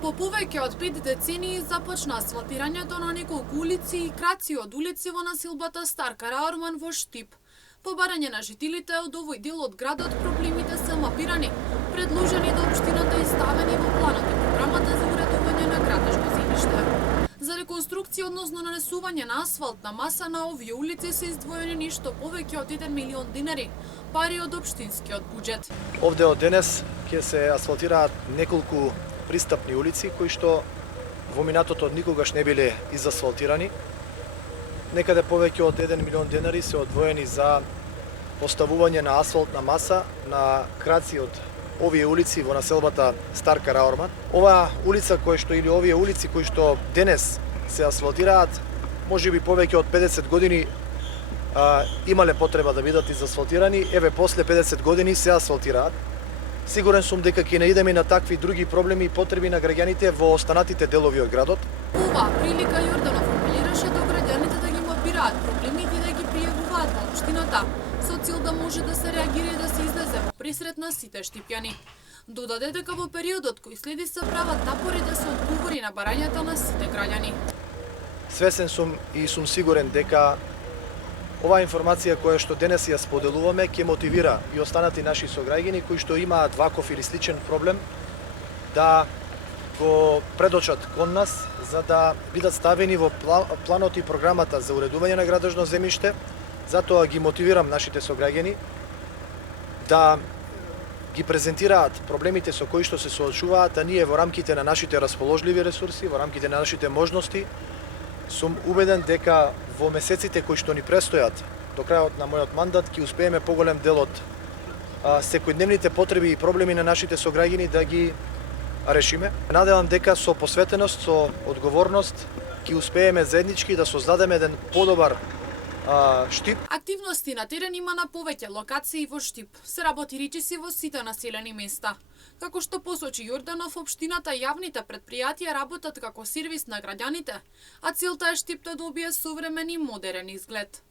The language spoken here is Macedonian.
По повеќе од 5 децении започна асфалтирањето на неколку улици и краци од улици во насилбата Стар Караорман во Штип. По барање на жителите од овој дел од градот проблемите се мапирани, предложени до општината и ставени во планот и програмата за уредување на градежно земјиште. За реконструкција, односно нанесување на асфалтна маса на овие улици се издвоени ништо повеќе од 1 милион динари, пари од општинскиот буџет. Овде од денес ќе се асфалтираат неколку пристапни улици кои што во минатото никогаш не биле изасфалтирани. Некаде повеќе од 1 милион денари се одвоени за поставување на асфалтна маса на краци од овие улици во населбата Стар Караорман. Оваа улица или овие улици кои што денес се асфалтираат, можеби повеќе од 50 години имале потреба да бидат изасфалтирани, еве после 50 години се асфалтираат. Сигурен сум дека ќе наидеме на такви други проблеми и потреби на граѓаните во останатите делови од градот. Оваа прилика Јорданов апелираше до граѓаните да ги мапираат проблемите и да ги пријавуваат во општината, со цел да може да се реагира и да се излезе во пресрет на сите штипјани. Додаде дека во периодот кој следи се прават напори да се одговори на барањата на сите граѓани. Свесен сум и сум сигурен дека оваа информација која што денес ја споделуваме ќе мотивира и останати наши сограѓани кои што имаат ваков или сличен проблем да го предочат кон нас за да бидат ставени во планот и програмата за уредување на градежно земјиште. Затоа ги мотивирам нашите сограѓани да ги презентираат проблемите со кои што се соочуваат, а ние во рамките на нашите расположливи ресурси, во рамките на нашите можности, сум убеден дека во месеците кои што ни престојат до крајот на мојот мандат ќе успееме поголем дел од секојдневните потреби и проблеми на нашите сограѓани да ги решиме. Надевам дека со посветеност, со одговорност ќе успееме заеднички да создадеме еден подобар Штип. Активности на терен има на повеќе локации во Штип. Се работи речиси во сите населени места. Како што посочи Јорданов, општината и јавните претпријатија работат како сервис на граѓаните, а целта е Штип да добие современ и модерен изглед.